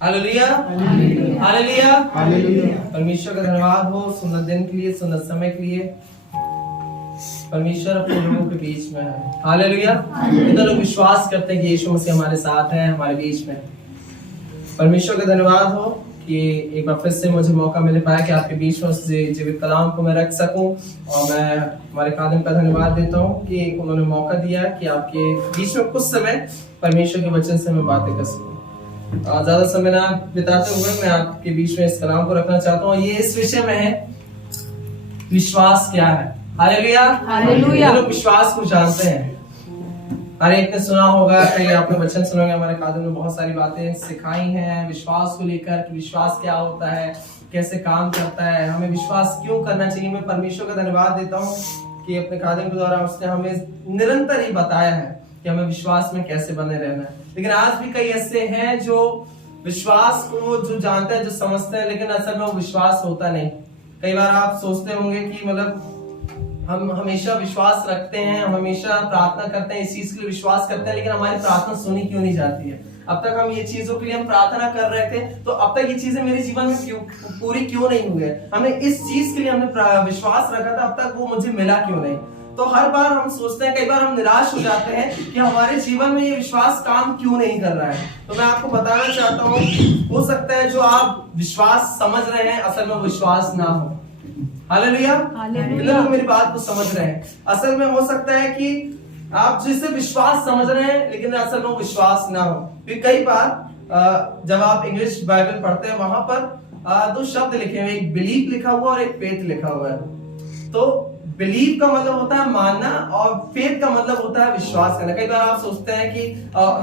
Hallelujah, hallelujah, hallelujah. परमेश्वर का धन्यवाद हो सुंदर दिन के लिए, सुंदर समय के लिए। परमेश्वर अपने लोगों के बीच में है। हालेलुया। कितने लोग विश्वास करते हैं कि यीशु मसीह हमारे साथ है, हमारे बीच में। परमेश्वर का धन्यवाद हो कि एक बार फिर से मुझे मौका मिल पाया कि आपके बीच में उस जीवित कलाम को मैं रख सकूं। और मैं हमारे खादिम का धन्यवाद देता हूं कि उन्होंने मौका दिया कि आपके बीच में कुछ समय परमेश्वर के वचन से मैं बातें कर सकूं। ज्यादा समय ना बिताते हुए मैं आपके बीच में इस कलाम को रखना चाहता हूँ। ये इस विषय में है, विश्वास क्या है। Hallelujah, hallelujah. लोग विश्वास को जानते हैं। हर एक ने सुना होगा, कई आपने वचन सुनोगे, हमारे खादिम ने बहुत सारी बातें सिखाई हैं विश्वास को लेकर कि विश्वास क्या होता है, कैसे काम करता है, हमें विश्वास क्यों करना चाहिए। मैं परमेश्वर का धन्यवाद देता हूँ कि अपने खादिम के द्वारा उसने हमें निरंतर ही बताया है कि हमें विश्वास में कैसे बने रहना है। लेकिन आज भी कई ऐसे हैं जो विश्वास को जो जानते हैं, जो समझते हैं, लेकिन असल में वो विश्वास होता नहीं। कई बार आप सोचते होंगे कि मतलब हम हमेशा विश्वास रखते हैं, हम हमेशा प्रार्थना करते हैं, इस चीज के लिए विश्वास करते हैं, लेकिन हमारी प्रार्थना सुनी क्यों नहीं जाती है। अब तक हम ये चीजों के लिए हम प्रार्थना कर रहे थे, तो अब तक ये चीजें मेरे जीवन में पूरी क्यों नहीं हुई है। हमने इस चीज के लिए हमने विश्वास रखा था, अब तक वो मुझे मिला क्यों नहीं। तो हर बार हम सोचते हैं, कई बार हम निराश हो जाते हैं कि हमारे जीवन में ये विश्वास काम क्यों नहीं कर रहा है। तो मैं आपको बताना चाहता हूँ, हो सकता है जो आप विश्वास समझ रहे हैं असल में विश्वास ना हो। Hallelujah, hallelujah. मेरी बात को समझ रहे हैं। असल में हो सकता है कि आप जिसे विश्वास समझ रहे हैं लेकिन असल में विश्वास ना हो। क्योंकि कई बार जब आप इंग्लिश बाइबल पढ़ते हैं, वहां पर दो शब्द लिखे हुए, एक बिलीव लिखा हुआ और एक फेथ लिखा हुआ है। तो बिलीव का मतलब होता है मानना और फेथ का मतलब होता है विश्वास करना। कई बार आप सोचते हैं कि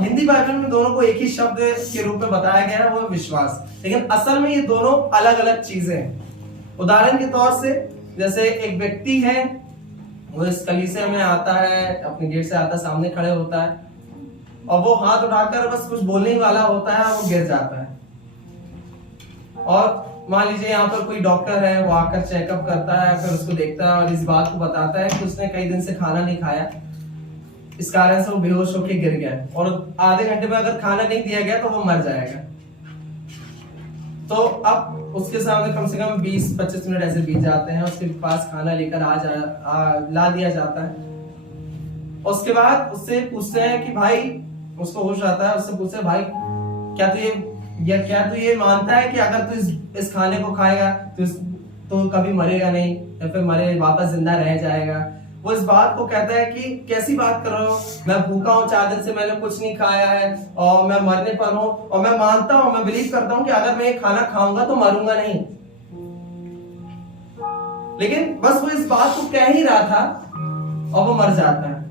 हिंदी बाइबल में दोनों को एक ही शब्द के रूप में बताया गया है, वो विश्वास, लेकिन असल में ये दोनों अलग अलग चीजें हैं। उदाहरण के तौर से जैसे एक व्यक्ति है, वो इस कलीसिया में आता है, अपने गेट से आता है, सामने खड़े होता है और वो हाथ उठाकर बस कुछ बोलने ही वाला होता है, वो गिर जाता है। और मान लीजिए यहाँ पर कोई डॉक्टर है, वो आकर चेकअप करता है, फिर उसको देखता है और इस बात को बताता है कि उसने कई दिन से खाना नहीं खाया, इस कारण से वो बेहोश होकर गिर गया और आधे घंटे में अगर खाना नहीं दिया गया तो वो मर जाएगा। तो अब उसके सामने कम से कम 20-25 मिनट ऐसे बीत जाते हैं, उसके पास खाना लेकर ला दिया जाता है। उसके बाद उससे पूछते हैं कि भाई, उसको होश आता है, उससे पूछते हैं भाई क्या तू ये मानता है कि अगर तू इस खाने को खाएगा तो कभी मरेगा नहीं या फिर वापस जिंदा रह जाएगा। वो इस बात को कहता है कि कैसी बात कर रहे हो, मैं भूखा हूँ, 4 दिन से मैंने कुछ नहीं खाया है और मैं मरने पर हूँ और मैं मानता हूँ, मैं बिलीव करता हूँ कि अगर मैं ये खाना खाऊंगा तो मरूंगा नहीं। लेकिन बस वो इस बात को कह ही रहा था और वो मर जाता है।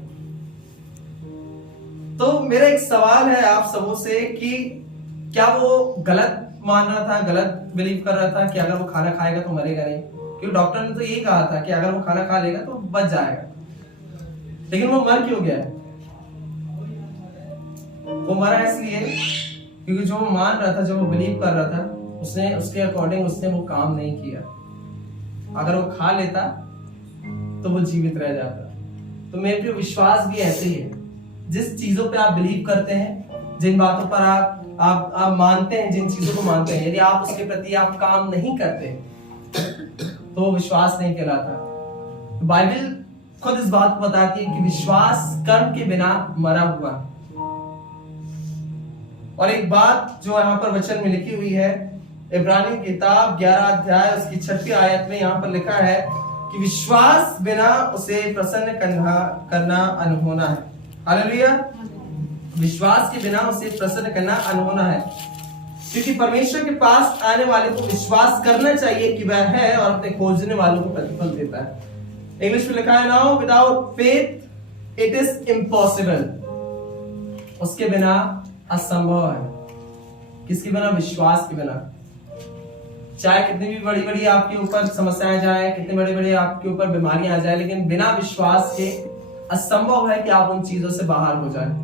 तो मेरा एक सवाल है आप सबों से कि क्या वो गलत मान रहा था, गलत बिलीव कर रहा था कि अगर वो खाना खाएगा तो मरेगा नहीं? क्योंकि डॉक्टर ने तो यही कहा था कि अगर वो खाना खा लेगा तो बच जाएगा, लेकिन वो मर क्यों गया? वो मरा इसलिए क्योंकि जो वो मान रहा था, जो वो बिलीव कर रहा था, उसने उसके अकॉर्डिंग उसने वो काम नहीं किया। अगर वो खा लेता तो वो जीवित रह जाता। तो मेरे पे विश्वास भी ऐसे ही है, जिस चीजों पे आप बिलीव करते हैं, जिन बातों पर आप मानते हैं, जिन चीजों को मानते हैं, यदि आप उसके प्रति आप काम नहीं करते तो विश्वास नहीं कहलाता। तो बाइबल खुद इस बात को बताती है कि विश्वास कर्म के बिना मरा हुआ। और एक बात जो यहाँ पर वचन में लिखी हुई है, इब्रानियों की किताब 11 अध्याय उसकी 6वीं आयत में यहाँ पर लिखा है कि विश्वास बिना उसे प्रसन्न करना अनहोना है। हालेलुया। विश्वास के बिना उसे प्रसन्न करना अनहोना है, क्योंकि परमेश्वर के पास आने वाले को विश्वास करना चाहिए कि वह है और अपने खोजने वालों को प्रतिफल देता है। इंग्लिश में लिखा है, now without faith it is impossible. उसके बिना असंभव है। किसके बिना? विश्वास के बिना। चाहे कितनी भी बड़ी बड़ी आपके ऊपर समस्याएं जाए, कितनी बड़ी बड़ी आपके ऊपर बीमारियां आ जाए, लेकिन बिना विश्वास के असंभव है कि आप उन चीजों से बाहर हो जाए।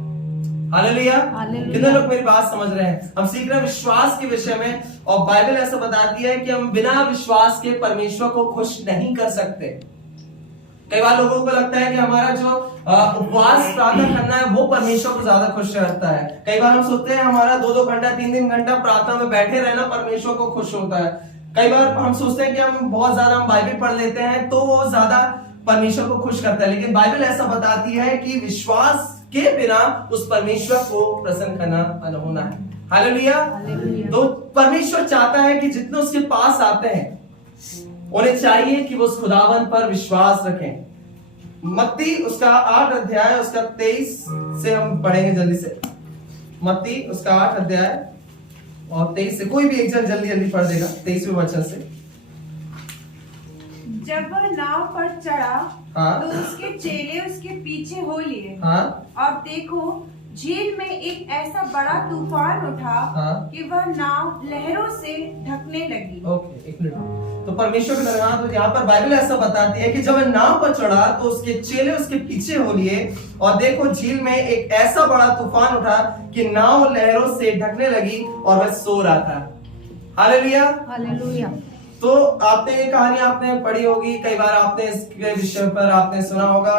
हालेलुया। कितने लोग मेरी बात समझ रहे हैं? हम सीख रहे हैं विश्वास के विषय में, और बाइबल ऐसा बताती है कि हम बिना विश्वास के परमेश्वर को खुश नहीं कर सकते। कई बार लोगों को लगता है कि हमारा जो उपवास प्रार्थना करना है वो परमेश्वर को ज्यादा खुश करता है। कई बार हम सोचते हैं हमारा 2-2 घंटा 3-3 घंटा प्रार्थना में बैठे रहना परमेश्वर को खुश होता है। कई बार हम सोचते हैं कि हम बहुत ज्यादा हम बाइबल पढ़ लेते हैं तो वो ज्यादा परमेश्वर को खुश करता है, लेकिन बाइबल ऐसा बताती है कि विश्वास के बिना उस परमेश्वर को प्रसन्न करना अनहोना है। हालेलुया। तो परमेश्वर चाहता है कि जितने उसके पास आते हैं उन्हें चाहिए कि वो उस खुदावन पर विश्वास रखें। मत्ती उसका 8 अध्याय उसका 23 से हम पढ़ेंगे जल्दी से। मत्ती उसका 8 अध्याय और 23 से, कोई भी एक जन जल्दी जल्दी पढ़ देगा 23वें वचन से। जब वह नाव पर चढ़ा हाँ। तो उसके चेले उसके पीछे हो लिए। हाँ। और देखो झील में एक ऐसा बड़ा तूफान उठा हाँ। कि वह नाव लहरों से ढकने लगी। ओके, एक मिनट। तो परमेश्वर का धन्यवाद। तो यहाँ पर बाइबल ऐसा बताती है कि जब वह नाव पर चढ़ा तो उसके चेले उसके पीछे हो लिए और देखो झील में एक ऐसा बड़ा तूफान उठा कि नाव लहरों से ढकने लगी और वह सो रहा था। हालेलुया। हालेलुया। तो आपने ये कहानी आपने पढ़ी होगी, कई बार आपने इसके विषय पर आपने सुना होगा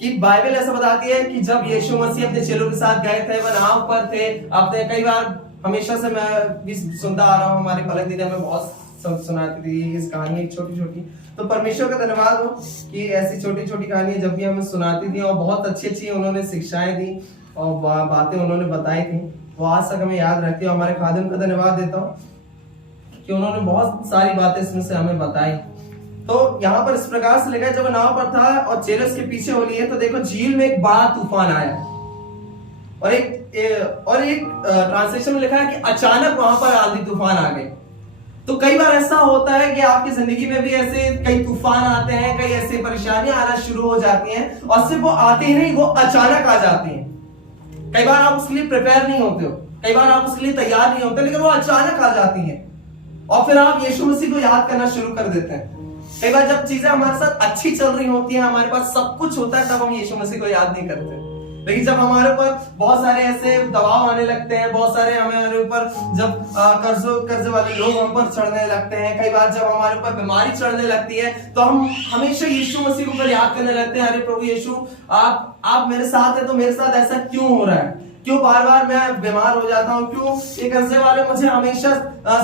कि बाइबल ऐसा बताती है कि जब यीशु मसीह अपने चेलों के साथ गए थे, वह नाव पर थे। आपने कई बार, हमेशा से मैं भी सुनता आ रहा हूँ, हमारे पलक दीदी में बहुत सुनाती थी इस कहानी छोटी छोटी। तो परमेश्वर का धन्यवाद हो कि ऐसी छोटी छोटी कहानियां जब भी हमें सुनाती थी और बहुत अच्छी अच्छी उन्होंने शिक्षाएं दी और बातें उन्होंने बताई थी, वो आज तक हमें याद रहती है। हमारे खादिम का धन्यवाद देता हूँ कि उन्होंने बहुत सारी बातें इसमें से हमें बताई। तो यहाँ पर इस प्रकार से लिखा है, जब नाव पर था और चेले उसके पीछे हो लिए तो देखो झील में एक बड़ा तूफान आया। और एक ट्रांसलेशन में लिखा है कि अचानक वहां पर आंधी तूफान आ गए। तो कई बार ऐसा होता है कि आपकी जिंदगी में भी ऐसे कई तूफान आते हैं, कई ऐसी परेशानियां आना शुरू हो जाती हैं और सिर्फ वो आती ही नहीं, वो अचानक आ जाती हैं। कई बार आप उसके लिए प्रिपेयर नहीं होते हो, कई बार आप उसके लिए तैयार नहीं होते, लेकिन वो अचानक आ जाती हैं और फिर आप यीशु मसीह को याद करना शुरू कर देते हैं। कई बार जब चीजें हमारे साथ अच्छी चल रही होती हैं, हमारे पास सब कुछ होता है, तब हम यीशु मसीह को याद नहीं करते। लेकिन जब हमारे ऊपर बहुत सारे ऐसे दबाव आने लगते हैं, बहुत सारे हमारे ऊपर जब कर्ज वाले लोग हम पर चढ़ने लगते हैं, कई बार जब हमारे ऊपर बीमारी चढ़ने लगती है, तो हम हमेशा यीशु मसीह को याद करने लगते हैं, अरे प्रभु यीशु, आप मेरे साथ है, तो मेरे साथ ऐसा क्यों हो रहा है, क्यों बार बार मैं बीमार हो जाता हूँ, क्यों ये कर्जे वाले मुझे हमेशा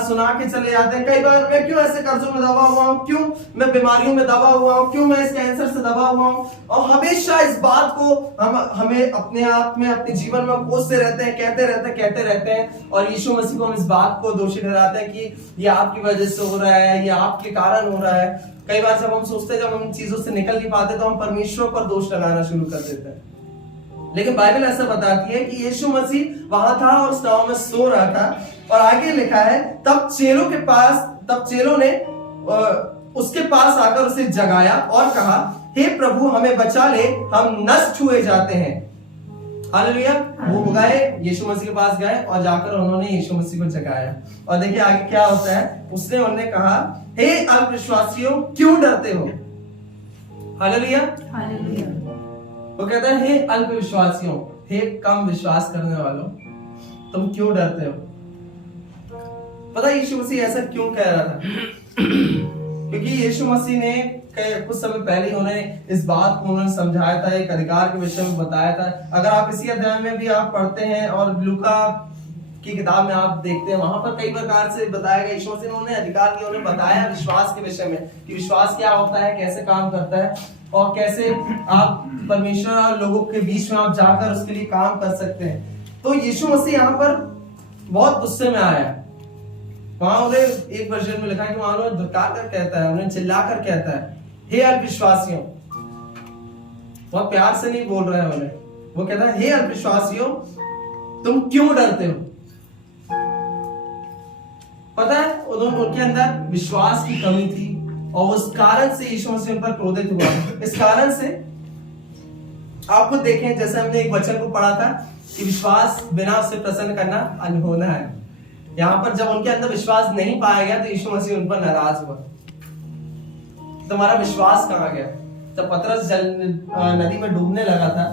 सुना के चले जाते हैं, कई बार मैं क्यों ऐसे कर्जों में दबा हुआ हूँ, क्यों मैं बीमारियों में दबा हुआ हूँ, क्यों मैं इस कैंसर से दबा हुआ हूँ। और हमेशा इस बात को हमें अपने आप में, अपने जीवन में कोसते रहते हैं, कहते रहते हैं और यीशु मसीह को हम इस बात को दोषी ठहराते हैं कि ये आपकी वजह से हो रहा है, ये आपके कारण हो रहा है। कई बार जब हम सोचते हैं, जब हम इन चीजों से निकल नहीं पाते, तो हम परमेश्वर पर दोष लगाना शुरू कर देते हैं। लेकिन बाइबल ऐसा बताती है कि यीशु मसीह वहां था और उस नाव में सो रहा था। और आगे लिखा है, तब चेलों ने उसके पास आकर उसे जगाया और कहा, हे प्रभु हमें बचा ले, हम नष्ट हुए जाते हैं। हालेलुया। वो गए, यीशु मसीह के पास गए और जाकर उन्होंने यीशु मसीह को जगाया। और देखिए आगे क्या होता है, उसने उन्हें कहा, हे अल्पविश्वासियों क्यों डरते हो। हालेलुया। हालेलुया। वो कहता है, हे अल्पविश्वासियों, हे कम विश्वास करने वालों, तुम क्यों डरते हो। पता है यीशु मसीह ऐसा क्यों कह रहा था? क्योंकि यीशु मसीह ने कुछ समय पहले उन्हें इस बात को उन्होंने समझाया था, एक अधिकार के विषय में बताया था। अगर आप इसी अध्याय में भी आप पढ़ते हैं और लूका की किताब में आप देखते हैं, वहां पर कई प्रकार से बताया गया, यीशु मसीह ने उन्हें अधिकार दिया, उन्हें बताया विश्वास के विषय में कि विश्वास क्या होता है, कैसे काम करता है और कैसे आप परमेश्वर और लोगों के बीच में आप जाकर उसके लिए काम कर सकते हैं। तो यीशु मसीह यहाँ पर बहुत गुस्से में आया। वहां उन्हें एक वर्जन में लिखा है कि वहां उन्हें धुतकार कर कहता है, उन्हें चिल्लाकर कहता है, हे अल्पविश्वासियों। बहुत प्यार से नहीं बोल रहा है उन्हें, वो कहता है, हे अल्पविश्वासियों तुम क्यों डरते हो। पता है उनके अंदर विश्वास की कमी थी और उस कारण से यीशु मसीह उन पर क्रोधित हुआ। इस कारण से आपको देखें, जैसे हमने एक वचन को पढ़ा था कि विश्वास बिना उसे प्रसन्न करना अनहोना है। यहाँ पर जब उनके अंदर विश्वास नहीं पाया गया तो यीशु मसीह उन पर नाराज हुआ। तुम्हारा विश्वास कहाँ गया? जब पतरस नदी में डूबने लगा था,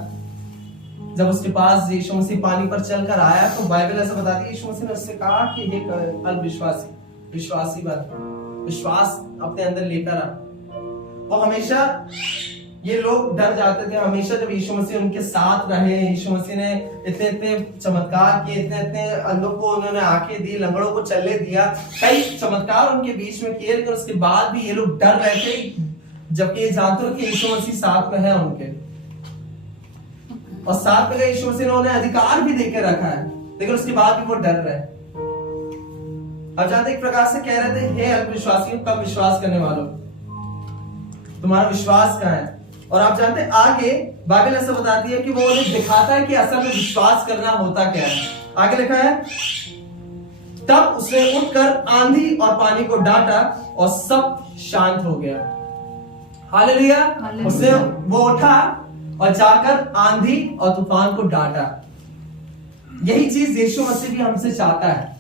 जब उसके पास यीशु मसीह पानी पर चलकर आया, तो बाइबल ऐसा बताती है यीशु मसीह ने उससे कहा कि हे विश्वासी बन, विश्वास अपने अंदर लेकर आ। वो हमेशा ये लोग डर जाते थे हमेशा जब यीशु मसीह उनके साथ रहे। यीशु मसीह ने इतने इतने चमत्कार किए, इतने इतने अंधों को उन्होंने आंखें दी, लंगड़ों को चलने दिया, कई चमत्कार उनके बीच में किए, लेकिन उसके बाद भी ये लोग डर रहे थे, जबकि ये जानते हो कि यीशु मसीह साथ में है उनके, और साथ में यीशु मसीह ने उन्हें अधिकार भी देके रखा है, लेकिन उसके बाद भी वो डर रहे। अब जानते एक प्रकार से कह रहे थे, हे अल्पविश्वासियों, कम विश्वास करने वालों, तुम्हारा विश्वास कहाँ है? और आप जानते हैं आगे बाइबल ऐसा बताती है कि वो उन्हें दिखाता है कि असल में विश्वास करना होता क्या है। आगे लिखा है, तब उसने उठकर आंधी और पानी को डांटा और सब शांत हो गया। हालेलुया। उसने वो उठा और जाकर आंधी और तूफान को डांटा। यही चीज यीशु मसीह भी हमसे चाहता है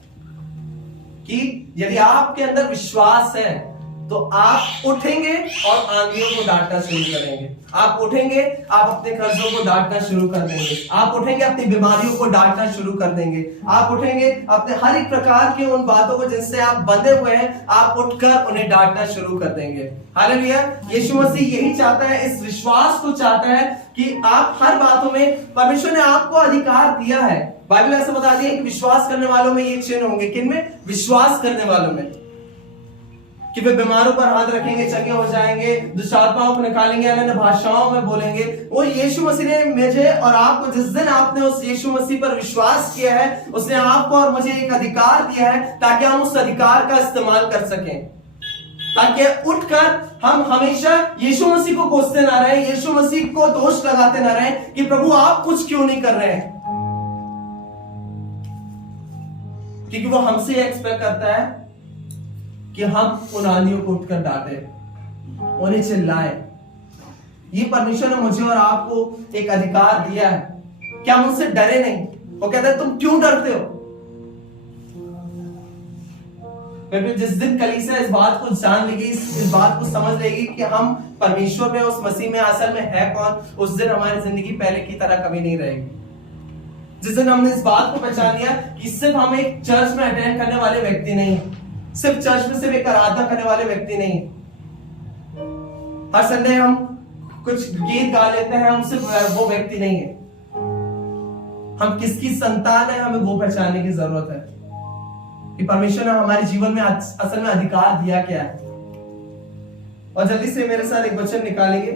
कि यदि आपके अंदर विश्वास है तो आप उठेंगे और आंधियों को डांटना शुरू करेंगे। आप उठेंगे, आप अपने कर्जों को डांटना शुरू कर देंगे। आप उठेंगे, अपनी बीमारियों को डांटना शुरू कर देंगे। आप उठेंगे, अपने हर एक प्रकार के उन बातों को जिनसे आप बंधे हुए हैं, आप उठकर उन्हें डांटना शुरू कर देंगे। हालेलुया। यीशु मसीह यही चाहता है, इस विश्वास को चाहता है कि आप हर बातों में, परमेश्वर ने आपको अधिकार दिया है। बाइबल ऐसा बताती है कि विश्वास करने वालों में ये चिन्ह होंगे। किनमें? विश्वास करने वालों में, कि वे बीमारों पर हाथ रखेंगे, चंगे हो जाएंगे, दुष्ट आत्माओं को निकालेंगे, अन्य भाषाओं में बोलेंगे। वो यीशु मसीह ने मुझे और आपको, जिस दिन आपने उस यीशु मसीह पर विश्वास किया है, उसने आपको और मुझे एक अधिकार दिया है ताकि हम उस अधिकार का इस्तेमाल कर सकें, ताकि उठकर हम हमेशा यीशु मसीह को कोसते ना रहे, यीशु मसीह को दोष लगाते ना रहे कि प्रभु आप कुछ क्यों नहीं कर रहे हैं, क्योंकि वो हमसे एक्सपेक्ट करता है कि हम उन आंधियों को उठकर डांटे, उन्हें चिल्लाए। ये परमेश्वर ने मुझे और आपको एक अधिकार दिया है कि हम उनसे डरे नहीं। वो कहता है तुम क्यों डरते हो? क्योंकि जिस दिन कलीसिया इस बात को जान लेगी, इस बात को समझ लेगी कि हम परमेश्वर में, उस मसीह में असल में है कौन, उस दिन हमारी जिंदगी पहले की तरह कभी नहीं रहेगी। जिस दिन हमने इस बात को पहचान लिया कि सिर्फ हम एक चर्च में अटेंड करने वाले व्यक्ति नहीं, सिर्फ चर्च में सिर्फ एक आराधना करने वाले व्यक्ति नहीं, हर संडे हम कुछ गीत गा लेते हैं, हम सिर्फ वो व्यक्ति नहीं है। हम किसकी संतान है, हमें वो पहचानने की जरूरत है कि परमेश्वर ने हमारे जीवन में असल में अधिकार दिया क्या है। और जल्दी से मेरे साथ एक वचन निकालेंगे,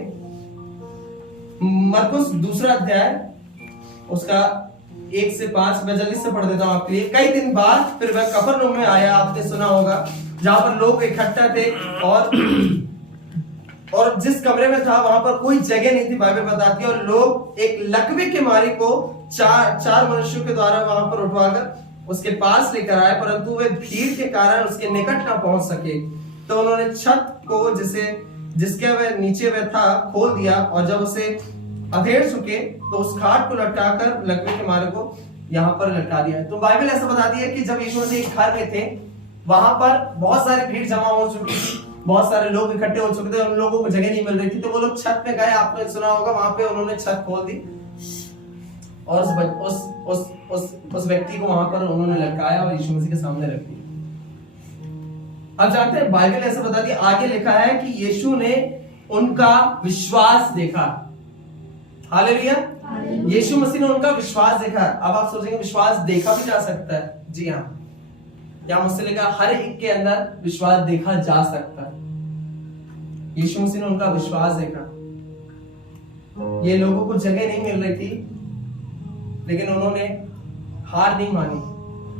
मरकुस 2 अध्याय, उसका 1 से 5। मैं जल्दी से पढ़ देता हूं आपके लिए। कई दिन बाद फिर वह कफरनहूम में आया, आपने सुना होगा, जहां पर लोग इकट्ठा थे, और जिस कमरे में था वहां पर कोई जगह नहीं थी, बाइबल बताती है। और लोग एक लकवे के मारे को चार मनुष्यों के द्वारा वहां पर उठवाकर उसके पास लेकर आए, परंतु वे भीड़ के कारण उसके निकट ना पहुंच सके। तो उन्होंने छत को जिसके वह नीचे वह था खोल दिया, और जब उसे अधेड़ चुके तो उस खाट को लटकाकर लकवे के मारे को यहाँ पर लटका दिया। तो बाइबल ऐसा बताती है कि जब यीशु मसीह एक घर में थे, वहां पर बहुत सारी भीड़ जमा हो चुकी थी, बहुत सारे लोग इकट्ठे हो चुके थे, उन लोगों को जगह नहीं मिल रही थी। तो वो लोग छत पे गए, आपने सुना होगा, वहां पे उन्होंने छत खोल दी और उस व्यक्ति को वहां पर उन्होंने लटकाया और यीशु मसीह के सामने रख दिया। अब जानते हैं बाइबल ऐसा बताती है, आगे लिखा है कि यीशु ने उनका विश्वास देखा। हालेलुया। यीशु मसीह ने उनका विश्वास देखा। अब आप सोचेंगे विश्वास देखा भी जा सकता है? जी हाँ, या मुझसे लेकर हर एक के अंदर विश्वास देखा जा सकता है। यीशु मसीह ने उनका विश्वास देखा। ये लोगों को जगह नहीं मिल रही थी, लेकिन उन्होंने हार नहीं मानी।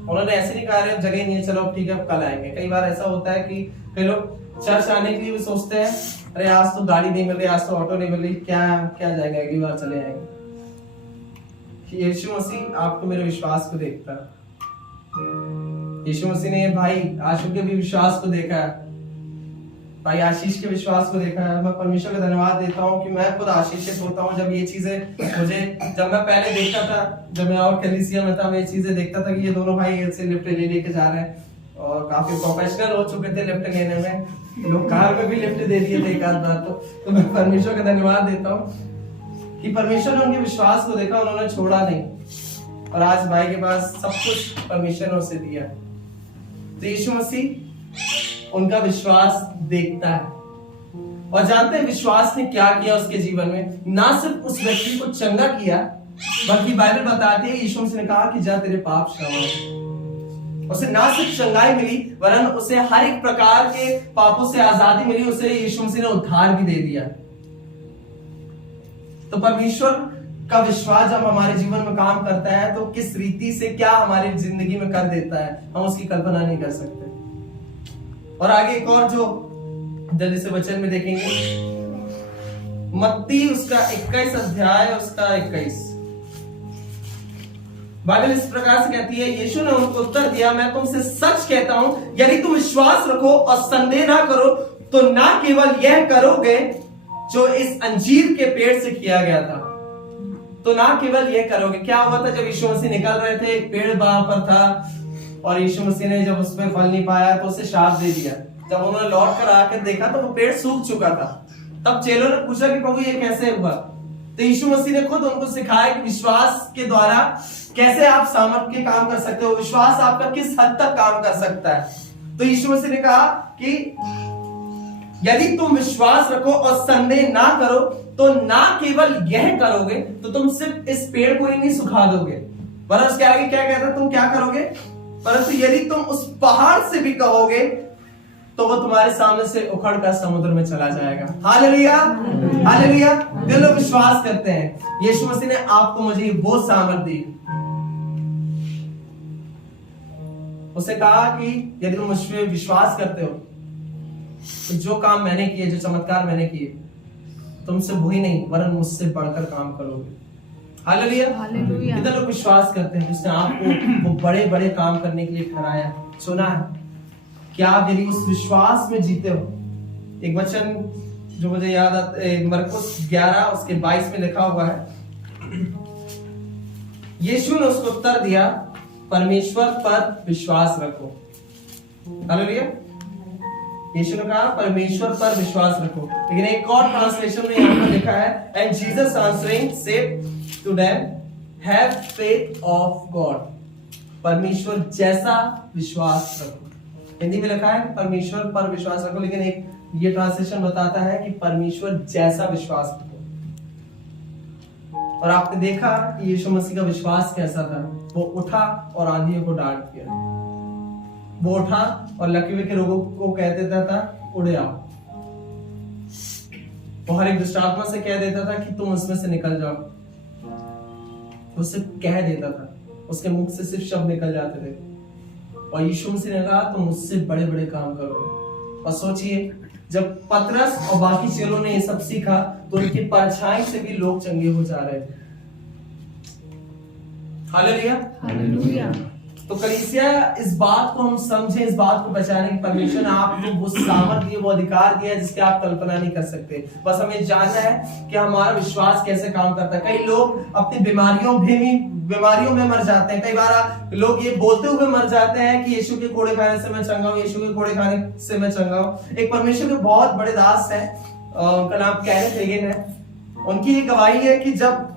उन्होंने ऐसे नहीं कहा जगह नहीं है, चलो ठीक है कल आएंगे। कई बार ऐसा होता है कि कई लोग चर्च आने के लिए भी सोचते हैं, अरे आज तो गाड़ी नहीं मिल रही, आज तो ऑटो नहीं मिल रही, क्या जाएगा, अगली बार चले आएंगे। यीशु मसीह आपको मेरे विश्वास को देखता है। यीशु मसीह ने भाई आशु के भी विश्वास को देखा है, भाई आशीष के विश्वास को देखा है। मैं परमेश्वर का धन्यवाद देता हूँ कि मैं खुद आशीषित होता हूँ जब ये चीजें जब मैं पहले देखता था, जब मैं और कलीसिया में था, मैं ये चीजें देखता था कि ये दोनों भाई ऐसे लिफ्ट लेके जा रहे हैं, और काफी प्रोफेशनल हो चुके थे लिफ्ट लेने में, लोग कार में भी लिफ्ट दे दिए थे एक आध बार। तो मैं परमेश्वर का धन्यवाद देता हूँ कि परमेश्वर ने उनके विश्वास को देखा, उन्होंने छोड़ा नहीं, और आज भाई के पास सब कुछ परमेश्वर ने उसे दिया। तो यीशु मसीह उनका विश्वास देखता है। और जानते हैं विश्वास ने क्या किया उसके जीवन में? ना सिर्फ उस व्यक्ति को चंगा किया, बल्कि बाइबल बताती है यीशु मसीह ने कहा कि जा तेरे पाप क्षमा हो। उसे ना सिर्फ चंगाई मिली, वरन उसे हर एक प्रकार के पापों से आजादी मिली। उसे यीशु मसीह ने उद्धार भी दे दिया। तो परमेश्वर का विश्वास जब हमारे जीवन में काम करता है तो किस रीति से क्या हमारी जिंदगी में कर देता है, हम उसकी कल्पना नहीं कर सकते। और आगे एक और जो जल्दी से वचन में देखेंगे, मत्ती उसका 21 अध्याय उसका 21, बाइबल इस प्रकार से कहती है, यीशु ने उनको उत्तर दिया, मैं तुमसे सच कहता हूं, यदि तुम विश्वास रखो और संदेह ना करो तो ना केवल यह करोगे जो इस अंजीर के पेड़ से किया गया था। तो ना केवल यह करोगे। क्या हुआ था जब यीशु मसीह निकल रहे थे, एक पेड़ वहां पर था और यीशु मसीह ने जब उसमें फल नहीं पाया तो उसे श्राप दे दिया। जब उन्होंने लौट कर आकर देखा तो वो पेड़ सूख चुका था। तब चेलों ने पूछा कि प्रभु ये कैसे हुआ? तो यीशु मसीह ने खुद उनको सिखाया कि विश्वास के द्वारा कैसे आप सामर्थ्य के काम कर सकते हो, विश्वास आपका किस हद तक काम कर सकता है। तो यीशु मसीह ने कहा कि यदि तुम विश्वास रखो और संदेह ना करो तो ना केवल यह करोगे, तो तुम सिर्फ इस पेड़ को ही नहीं सुखा दोगे, वरन उसके आगे क्या कहता, तुम क्या करोगे, परंतु यदि तुम उस पहाड़ से भी कहोगे तो वो तुम्हारे सामने से उखड़ कर समुद्र में चला जाएगा। Hallelujah, hallelujah. जो लोग विश्वास करते हैं, यीशु मसीह ने आपको मुझे वो सामर्थ दी। उसे कहा कि यदि तुम मुझ पे विश्वास करते हो तो जो काम मैंने किए, जो चमत्कार मैंने किए, तुमसे वही नहीं वरन मुझसे बढ़कर काम करोगे। Hallelujah, hallelujah. कितने लोग विश्वास करते हैं उसने आपको वो बड़े बड़े काम करने के लिए ठहराया, चुना है। क्या आप यदि उस विश्वास में जीते हो? एक वचन जो मुझे याद आता है, मरकुस 11 उसके 22 में लिखा हुआ है, यीशु ने उसको उत्तर दिया, परमेश्वर पर विश्वास रखो। हालेलुया। यीशु ने कहा परमेश्वर पर विश्वास रखो। लेकिन एक और ट्रांसलेशन में यहां पर लिखा है, and Jesus answering said to them, have faith of God. परमेश्वर जैसा विश्वास रखो। हिंदी में लिखा है परमेश्वर पर विश्वास रखो, लेकिन एक ये ट्रांसलेशन बताता है कि परमेश्वर जैसा विश्वास रखो। और आपने देखा कि यीशु मसीह का विश्वास कैसा था। वो उठा और आंधियों को डांट दिया। वो उठा और लकवे के लोगों को कह देता था उड़ आओ। वो हर एक दुष्ट आत्मा से कह देता था कि तुम उसमें से निकल जाओ। वो सिर्फ कह देता था, उसके मुख से सिर्फ शब्द निकल जाते थे। और यीशु मसीह ने कहा तुम मुझसे बड़े बड़े काम करोगे। और सोचिए, जब पतरस और बाकी चेलों ने ये सब सीखा तो उनकी परछाई से भी लोग चंगे हो जा रहे थे। Hallelujah, hallelujah. तो कलीसिया, इस बात को हम समझें, इस बात को पहचानें कि परमेश्वर ने आपको वो सामर्थ दिया, वो अधिकार दिया है जिसके आप कल्पना नहीं कर सकते। बस हमें जानना है कि हमारा विश्वास कैसे काम करता है। कई लोग अपनी बीमारियों में मर जाते हैं। कई बार लोग ये बोलते हुए मर जाते हैं कि यीशु के कोड़े खाने से मैं चंगा हूं, यीशु के कोड़े खाने से मैं चंगा हूं। एक परमेश्वर के बहुत बड़े दास है, उनका नाम कैरेथ हेगन है। उनकी ये गवाही है कि जब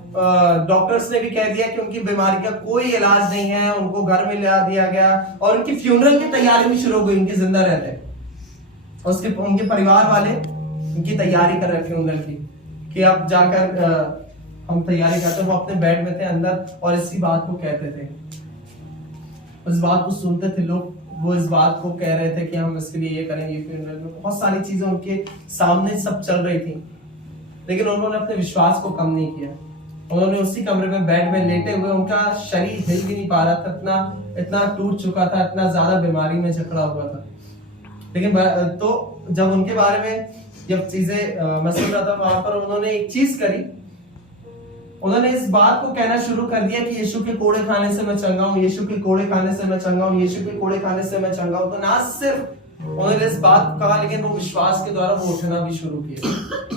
डॉक्टर्स ने भी कह दिया कि उनकी बीमारी का कोई इलाज नहीं है, उनको घर में ला दिया गया और उनकी फ्यूनरल की तैयारी भी शुरू हो गई। उनके जिंदा रहते उनके परिवार वाले उनकी तैयारी कर रहे फ्यूनरल की कि अब जाकर हम तैयारी करते। वो अपने बेड में थे अंदर और इसी बात को कहते थे, उस बात को सुनते थे लोग। वो इस बात को कह रहे थे कि हम इसके लिए ये करेंगे। फ्यूनरल में बहुत सारी चीजें उनके सामने सब चल रही थी, लेकिन उन्होंने अपने विश्वास को कम नहीं किया। उन्होंने उसी कमरे में बेड में लेटे हुए, उनका शरीर हिल भी नहीं पा रहा था, इतना टूट चुका था, इतना ज्यादा बीमारी में जकड़ा हुआ था। लेकिन तो जब उनके बारे में जब चीजें मैं सुन रहा था वहां पर, उन्होंने एक चीज करी। उन्होंने इस बात को कहना शुरू कर दिया कि यीशु के कोड़े खाने से मैं चंगा हूं, यीशु के कोड़े खाने से मैं चंगा हूं, यीशु के कोड़े खाने से मैं चंगा हूं। तो ना सिर्फ उन्होंने इस बात को कहा, लेकिन वो विश्वास के द्वारा वो उठना भी शुरू किया।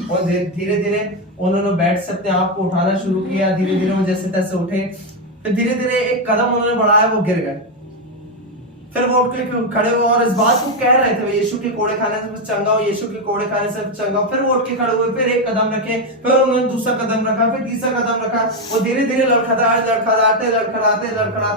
और धीरे धीरे उन्होंने बेड से अपने आप को उठाना शुरू किया। धीरे धीरे वो जैसे तैसे उठे। फिर धीरे धीरे एक कदम उन्होंने बढ़ाया, वो गिर गए। फिर वो उठ के खड़े हुए और इस बात को कह रहे थे यीशु के कोड़े खाने से चंगा हूं, यीशु के कोड़े खाने से चंगा हूं। फिर वो उठ के खड़े हुए, फिर एक कदम रखे, फिर उन्होंने दूसरा कदम रखा, फिर तीसरा कदम रखा। वो धीरे धीरे लड़खड़ाते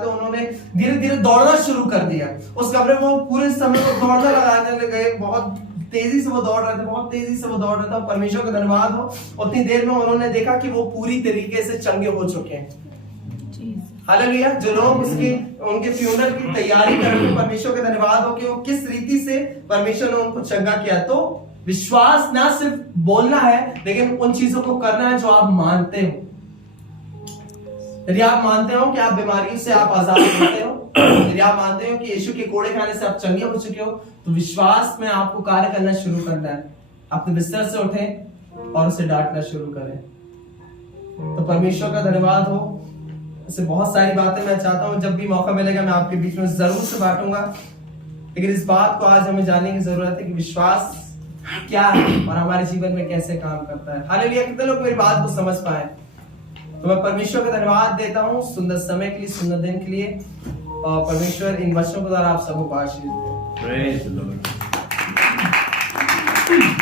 उन्होंने धीरे धीरे दौड़ना शुरू कर दिया। उस कमरे में वो पूरे समय को दौड़ना लगाने लगे, बहुत तेजी से वो दौड़ रहे थे, बहुत तेजी से वो दौड़ रहे थे। और परमेश्वर का धन्यवाद हो, उतनी देर में उन्होंने देखा कि वो पूरी तरीके से चंगे हो चुके हैं। हालेलुया। जो लोग उनके फ्यूनरल की तैयारी कर रहे थे, परमेश्वर का धन्यवाद हो कि वो किस रीति से परमेश्वर ने उनको चंगा किया। तो विश्वास ना सिर्फ बोलना है, लेकिन उन चीजों को करना है जो आप मानते हो। यदि आप मानते हो कि आप बीमारियों से आप आजाद होते हो, यदि आप मानते हो कि यीशु के कोड़े खाने से आप चंगे हो चुके हो, तो विश्वास में आपको कार्य करना शुरू करना है। अपने बिस्तर से उठें और उसे डांटना शुरू करें। तो परमेश्वर का धन्यवाद हो। ऐसे बहुत सारी बातें मैं चाहता हूं, जब भी मौका मिलेगा मैं आपके बीच में जरूर से बांटूंगा, लेकिन इस बात को आज हमें जानने की जरूरत है कि विश्वास क्या है और हमारे जीवन में कैसे काम करता है। हालेलुया। कितने लोग मेरी बात को समझ पाए? तो मैं परमेश्वर का धन्यवाद देता हूँ सुंदर समय के लिए, सुंदर दिन के लिए, और परमेश्वर इन वचनों के द्वारा आप सबको आशीष दे।